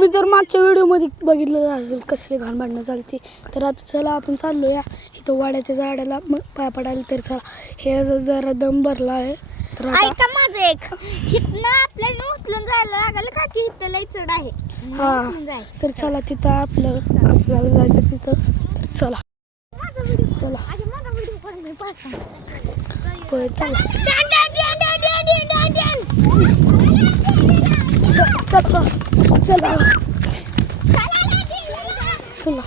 तुम्ही जर मागच्या व्हिडिओमध्ये बघितलं असेल कसले घाण भांडणं चालते, तर आता चला आपण चाललो या इथं वाड्याच्या झाडाला पाय पडायला. तर चला, हे जरा दम भरला आहे. तर ऐका माझं एक, इथनं आपल्याला उचलून जायला लागलं का की इथं लई चढ आहे. हा, तर चला तिथं आपल्याला जायचं तिथं. तर चला चला होय चला चला चला चला.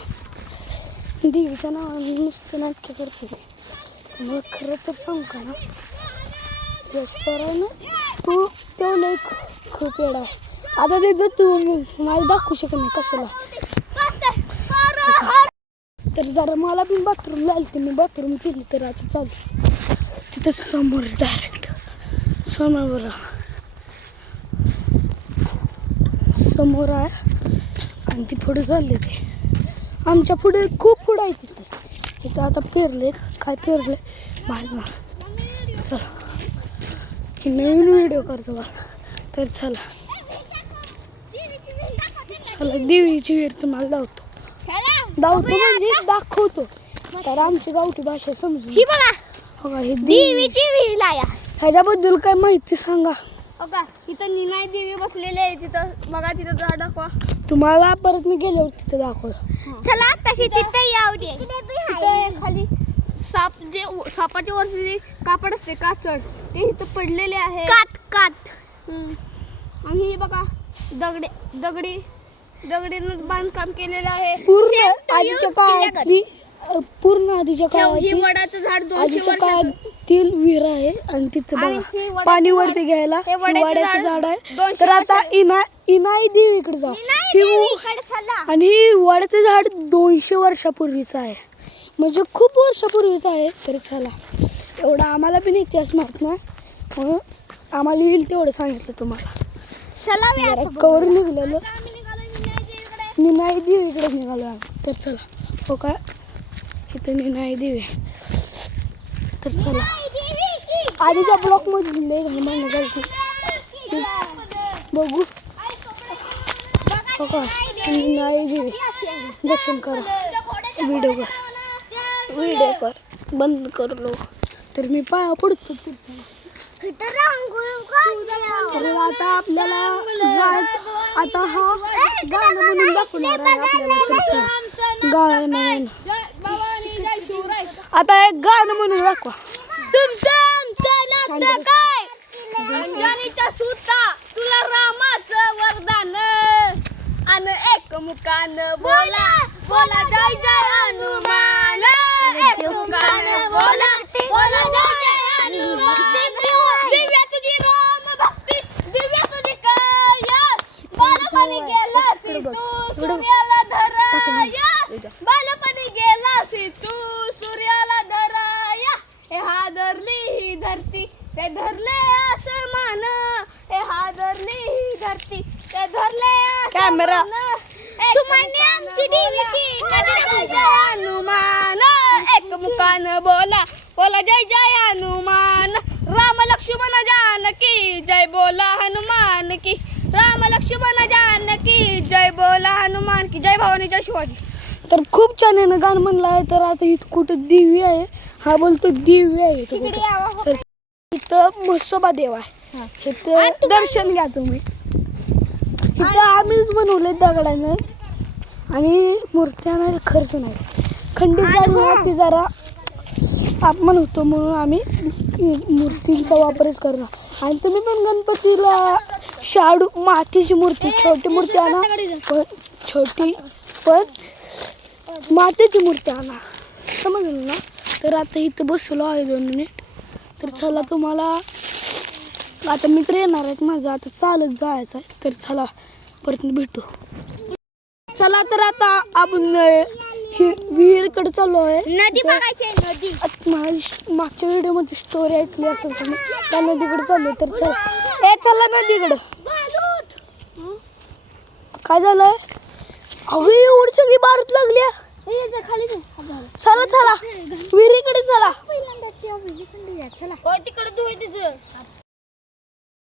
देवीच्या नावाने नुसतं नाटक करते. त्यामुळे खरं तर सांगू का ना, ना तू तो लई खूप येडा आहे. आता तिथं तू मला दाखवू शकत नाही कशाला. तर जरा मला पण बाथरूम लागते, मी बाथरूम केली. तर आता चालू तिथं समोर डायरेक्ट समोर आहे आणि ती पुढे चालले. ते आमच्या पुढे खूप पुढं आहे. तिथं आता पेरले काय पेरले माहीत नाही. चला, ही नवीन व्हिडिओ करतो बा. तर चला देवीची विहीर तुम्हाला धावतो म्हणजे दाखवतो. तर आमची गावठी भाषा समजून ही बघा, ही देवीची विहीर आहे. ह्याच्याबद्दल काय माहिती सांगा. बघा इथं निनाई देवी बसलेली आहे. तिथं बघा, तिथं झाड दाखवा. तुम्हाला परत मी गेल्यावर तिथं दाखव. चला तशी तिथे यावं दे. तिथं खाली सापाच्या वरती जे कापड असते काचड, ते इथं पडलेले आहे. कात आणि हे बघा दगडीनं बांधकाम केलेलं आहे. पूर्ण आधीच्या काळातली वडाचं झाड 200 आधीच्या काळातील विहीर आहे. आणि तिथे बघा पाणी वरती घ्यायला वडाचं झाड आहे. तर आता इनाई देवीकडे जा. आणि वडाचं झाड 200 वर्षापूर्वीचं आहे, म्हणजे खूप वर्षापूर्वीचं आहे. तर चला, एवढं आम्हाला पण इतिहास माहित नाही, म्हणून आम्हाला येईल तेवढं सांगितलं तुम्हाला. चला कवर निघलेलं निनाई देवीकडे निघालो आम्ही. तर चला, हो का इथं निनाई देवी. तर चला, आधीच्या ब्लॉक मध्ये लय घाण भांडणं झाली बघू. हो का निनाई देवी दर्शन करा. व्हिडिओ कर बंद करलो. तर मी पाया पडतो. आता आपल्याला आता हा गाणं म्हणून दाखवणार आहे आपल्याला. तर गाणं आता एक गाणं म्हणून दाखवा. तुमचं काय अंजनीच्या सुता तुला रामाचं वरदान अन एक मुखान बोला बोला जय जय हनुमान. एक मुखान बोला बोला जय जय हनुमान. दिव्या तुझी राम भक्ती, दिव्या तुझी काया. बालपणी गेलासी तू सूर्याला धराया. बालपणी गेलासी तू सूर्याला धराया. हे हादरली ही धरती ते धरले आसमान. हे हादरली ही धरती ते धरले कॅमेरा. तुम्हाला आमची देवीची जय जय हनुमान. एक मुखान बोला बोला जय जय हनुमान. राम लक्ष्मण जानकी जय बोला हनुमान की. राम लक्ष्मण जानकी जय बोला हनुमान की. जय भवानी जय शिवाजी. तर खूप छान आहे ना गाणं म्हणलं आहे. तर आता इथं कुठं दिव्य आहे, हा बोलतो दिव्य आहे. तर इथं म्हसोबा देव आहे. इथं दर्शन घ्या तुम्ही. इथं आम्हीच बनवले दगडाने आणि मूर्ती आणायला खर्च नाही. खंडित झाली ती जरा अपमान होतो, म्हणून आम्ही मूर्तींचा वापरच करणार. आणि तुम्ही पण गणपतीला शाडू मातीची मूर्ती, छोटी मूर्ती आणा, छोटी पण मातीची मूर्ती आणा, समजलं ना. तर आता इथं बसलो आहे 2 मिनिट. तर चला, तुम्हाला आता मित्र येणार आहेत माझा, आता चालत जायचं आहे. तर चला परत भेटू. चला, तर आता आपण विहीरकडे चाललो आहे. नदी बघायची नदी. मागच्या व्हिडिओमध्ये स्टोरी ऐकली असेल तुम्ही, त्या नदीकडे चाललो. तर चला चला नदीकडं. काय झालंय? अगं एवढी सगळी बारूद लागली. चला चला विहिरीकडे चला.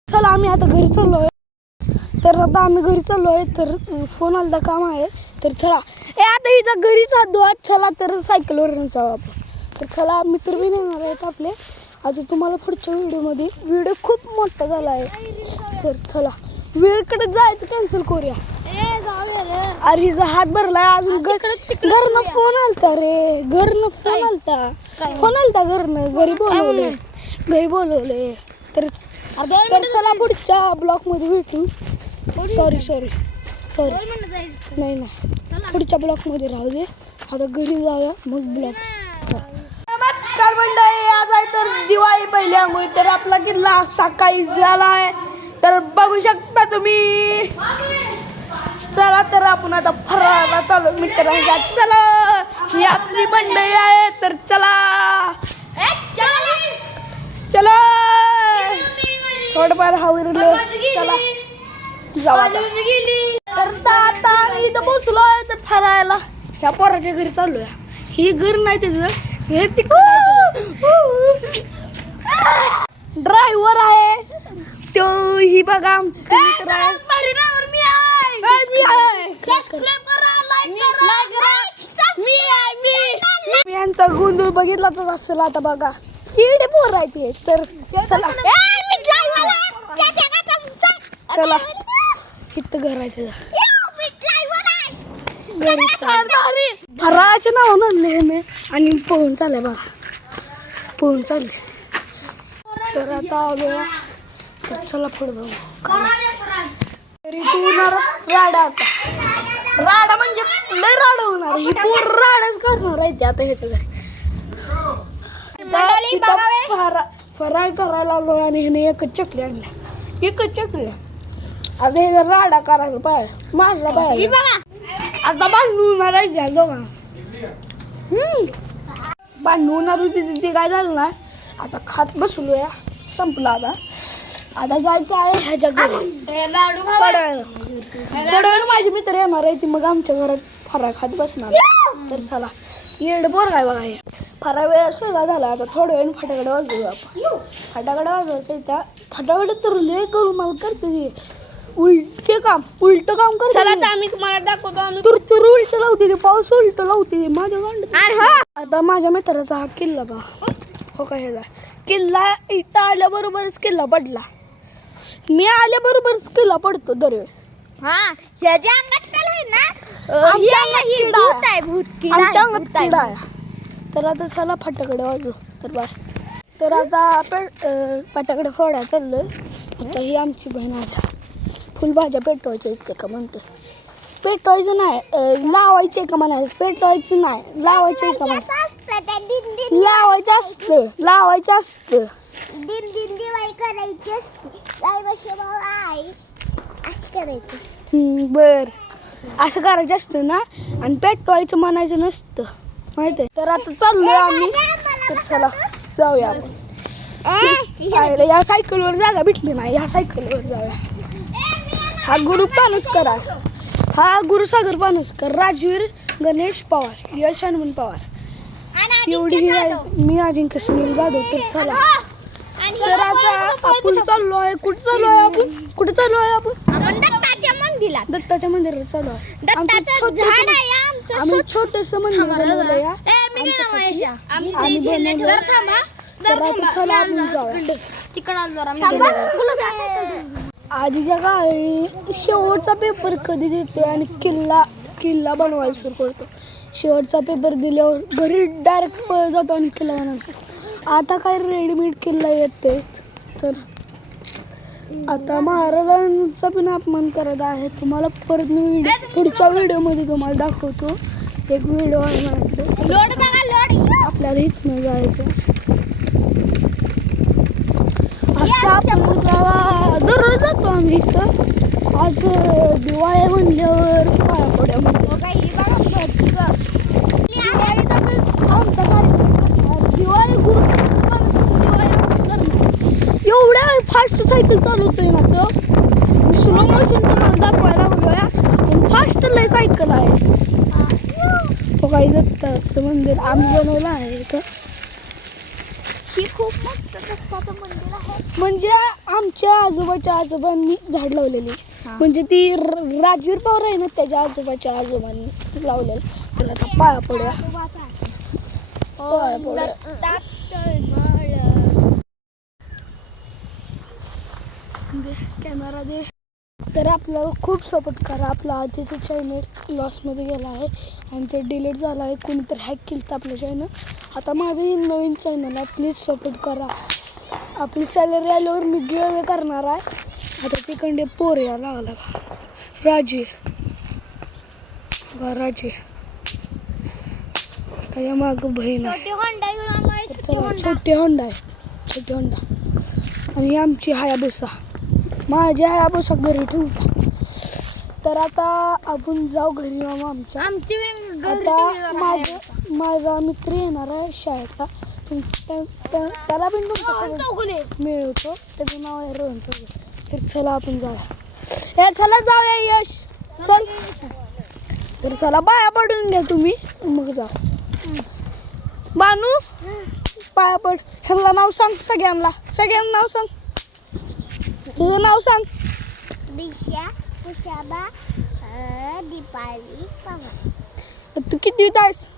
चला आम्ही आता घरी चाललोय. तर आता आम्ही घरी चाललो आहे. तर फोन आलता काम आहे. तर चला आता हिचा घरीच हात चला तर सायकलवरून जाऊ आपण. तर चला मित्र बी येणार आहेत आपले. आता तुम्हाला पुढच्या व्हिडिओ खूप मोठा झाला आहे. तर चला वेळकडे जायचं कॅन्सल करूया. अरे हिचा हात भरलाय अजून. घरनं फोन आलता रे. घरनं फोन आलता घरनं. घरी बोलवले. तर चला पुढच्या ब्लॉक मध्ये भेटू. सॉरी नाही पुढच्या ब्लॉक मध्ये राहू दे. आता घरी जाऊया मग ब्लॉक. नमस्कार मंडळी, आज आहे तर दिवाळी पहिली अंघोळ. तर आपला किल्ला सकाळी झाला आहे. तर बघू शकता तुम्ही. चला तर आपण आता फराळाला चालू मित्रांच्या. चला ही आपली मंडळी आहे. तर चला थोडंफार हवरलं. चला जावा. तर आता आम्ही इथं पोचलो आहे. तर फरायला ह्या पोराच्या घरी चाललोय. ही घर नाही त्याचं, हे ड्रायव्हर आहे तो. ही बघा आमचा मित्र आहे. मी यांचा गोंधळ बघितलाच असेल आता बघा. किडे पोर आहे ते. तर चला इथं घर आहे त्याचं. फराळाचे नाव म्हणले मी आणि पोहून चालले बघा. पोहून चालले. तर आता आलो. तर चला पुढे बघू. तरी तू होणार राडा. आता राडा म्हणजे लय राडा होणार. ही पोर राडाच करणार आहे ते आता ह्याच्या घरी. फराळ करायला आलो आणि ह्याने एकच चकली आणल्या. आता हे राडा करायला पाहिजे. मारला पाहिजे. आता बांधून होणार आहे घ्या दोघांना. बांधून होणार होती ते काय झालं ना. आता खात बसलो या. संपला आता जायचं आहे ह्याच्या घरी. थोड्यावेळ माझे मित्र येणार आहे. ती मग आमच्या घरात फराळ खात बसणार. तर चला येड बोर काय बघा. हे फराळ वेळ सुद्धा झाला. आता थोड्या वेळ फटाकडे वाजवू आपण. फटाकडे वाजवायचं. त्या फटाकडे तर लय करून मला करते उलट काम करते. चला आम्ही तुम्हाला दाखवतो. आम्ही तुर उलट लावते ते. पाऊस उलट लावते माझ्या गांड. आता माझ्या मित्राचा हा किल्ला बा. हो का ह्याचा किल्ला इथं आल्याबरोबरच किल्ला पडला. मी आल्याबरोबरच किल्ला पडतो दरवेळेस. ह्याच्या अंगात आहे ना. भूत आमच्या अंगात किडा आहे. तर आता चला फटाकडे वाजव. तर बाय. तर आता फटाकडे फोडा चाललोय. आता ही आमची बहीण आल्या. फुलभाज्या पेटवायच्या इतकं का म्हणते. पेटवायचं नाही लावायचे का म्हणायचं. पेटवायचं नाही लावायचे का म्हणायचं. लावायचं असतं. बर असं करायचं असतं ना. आणि पेटवायचं म्हणायचं नसतं माहिती आहे. तर आता चाललोय आम्ही. तर चला जाऊया आपण. या सायकलवर जागा भेटली नाही. या सायकलवर जाऊया. हा गुरु पानसकर आहे. हा गुरुसागर पानसकर, राजवीर गणेश पवार, यश हनुमान पवार. एवढी मी अजिंक्य सुनील जाधव. तर चला तर आता आपण चाललो आहे. कुठे चाललो आहे आपण दत्ताच्या मंदिरात चाललो आहे. आम्ही छोटस मंदिर बनवलंय. आधीच्या काळी शेवटचा पेपर कधी देतोय आणि किल्ला बनवायला सुरू करतो. शेवटचा पेपर दिल्यावर घरी डायरेक्ट जातो आणि किल्ला बनवतो. आता काय रेडीमेड किल्ला येते. तर आता महाराजांचा पण अपमान करत आहे. तुम्हाला परत पुढच्या व्हिडिओमध्ये तुम्हाला दाखवतो. एक व्हिडिओ आहे आपल्याला इथनं जायचं. असं आपण दररोज जातो आम्ही इथं. आज दिवाळी म्हणल्यावर पाया पड्या आमचा कार्यक्रम. दिवाळी एवढ्या फास्ट सायकल चालवतोय ना. तो स्लो मोशन तुम्हाला दाखवायला लागलोय. फास्ट लय सायकल आहे. हो काही दत्ताचं मंदिर आम्ही बनवलं आहे इथं. ही खूप मोठं दत्ताचं मंदिर आहे. म्हणजे आमच्या आजोबांनी झाड लावलेली. म्हणजे ती राजवीर पवार आहे ना त्याच्या आजोबाच्या आजोबांनी लावलेलं. त्याला आता पाया पडूया. पाया पडूया. दे कॅमेरा दे. तर आपल्याला खूप सपोर्ट करा. आपला आधीचं चॅनल लॉसमध्ये गेला आहे आणि ते डिलीट झालं आहे. कोणीतरी हॅक केलं तर आपलं चॅनल. आता माझं हे नवीन चॅनल आहे. प्लीज सपोर्ट करा. आपली सॅलरी आल्यावर मी गिव अवे करणार आहे. आता तिकडे पोर यायला लागला. राजे राजे त्याच्या मागं बहीण आहे. छोटी होंडा आहे. छोटी होंडा आणि ही आमची हायाबुसा. माझी हायाबुसा घरी ठेवता. तर आता आपण जाऊ घरी. मामा आमच्या आता माझा मित्र येणार आहे शाळेतला. त्याला पण तुमच्यासोबत मिळवतो. त्याचं नाव आहे रोहन चौगुले. तर चला आपण जाऊया. चला जाऊया यश चल. तर चला पाया पडून घ्या तुम्ही मग जा. बानू पाया पड. ह्यांना नाव सांग. सगळ्यांना नाव सांग. तुझं नाव सांग. दिशा कुशाबा दीपाली पवार. तू किती आहेस?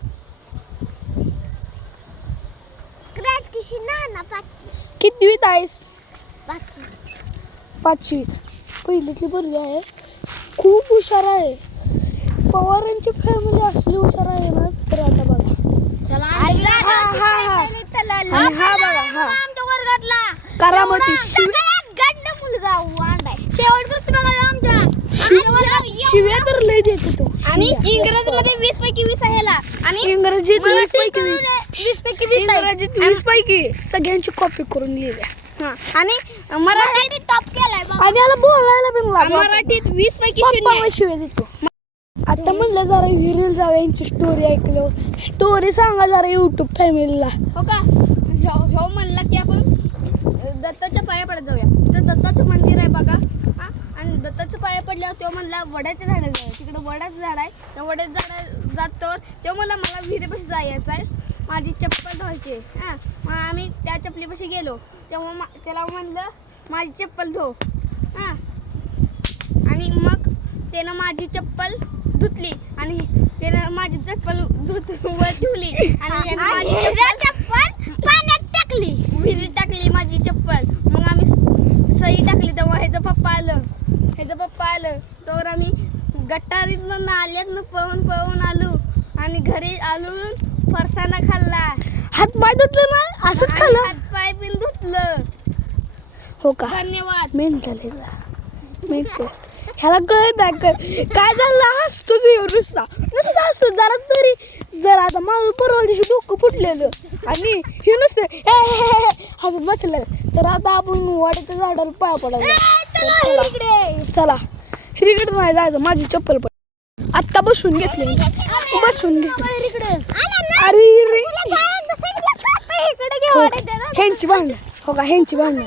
कितवीत आहेस? 5वीत. पहिलीतली पोरगी आहे. खूप हुशार आहे. पवारांची फॅमिली असली हुशार आहे ना. तर आता बघा हा बघा हा करामती शिव्या तर लय देतो तो. आणि इंग्रजीमध्ये 20 पैकी 20 आहे ह्याला. आणि इंग्रजीत 20 पैकी 20 पैकी 20 आहे. इंग्रजीत 20 पैकी सगळ्यांची कॉपी करून लिहिल्या. आणि मराठीत टॉप केलाय. आणि याला बोलायला पण लागला. मराठीत 20 पैकी 0 शिव्या देतो. आता म्हणलं जरा विहिरीला जाऊया. यांची स्टोरी ऐकलो. स्टोरी सांगा जरा युट्यूब फॅमिलीला. हो का. ह्यो म्हणला की आपण दत्ताच्या पाया पडत जाऊया. तर दत्ताचं मंदिर आहे बघा. आणि दत्ताच्या पाया पडल्यावर तो म्हणला वडाच्या झाडाला जाऊया. तिकडे वडाचं झाड आहे. त्या वडाच्या झाडाला जातो. तो म्हणला मला विहिरीपाशी जायचं आहे. माझी चप्पल धुवायची. मग आम्ही त्या चप्पलीपाशी गेलो. तेव्हा त्याला म्हणलं माझी चप्पल धो. आणि मग त्यानं माझी चप्पल धुतली आणि त्यानं माझी चप्पल वर ठेवली आणि माझी चप्पल पाण्यात टाकली. विहिरीत टाकली माझी चप्पल. मग आम्ही सही टाकली. तेव्हा ह्याचं पप्पा आलं. तर आम्ही गटारीतनं नाल्यातनं पळून आलो आणि घरी आलो. फरसाना खाल्ला. हात पाय धुतलं ना असंच खाल्लं. हात पाय पण धुतलं. हो का. धन्यवाद. मेंटल ह्याला कळत आहे काय झालं. हसतोच नुसता हसतो. जरा तरी जरा आता माझं परवा दिवशी डोकं फुटलेलं आणि हे नुसतं हसत बसलेलं. तर आता आपण वाड्याच्या झाडाला पाया पडायला. चला हिरीकडे नाही जायचं. माझी चप्पल पड आत्ता बसून घेतली. अरे ह्यांची भांडण. हो का. ह्यांची भांडण.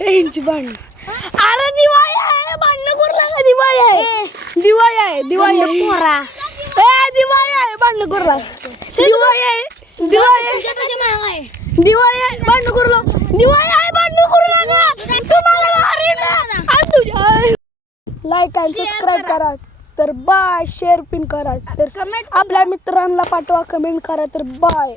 अरे दिवाळी आहे. भांडण करू नका. दिवाळी आहे. दिवाळी आहे. भांडण करू नका. भांडण करू नका. लाईक आणि सबस्क्राईब करा. तर बाय. शेअर पिन करा. तर आपल्या मित्रांना पाठवा. कमेंट करा. तर बाय.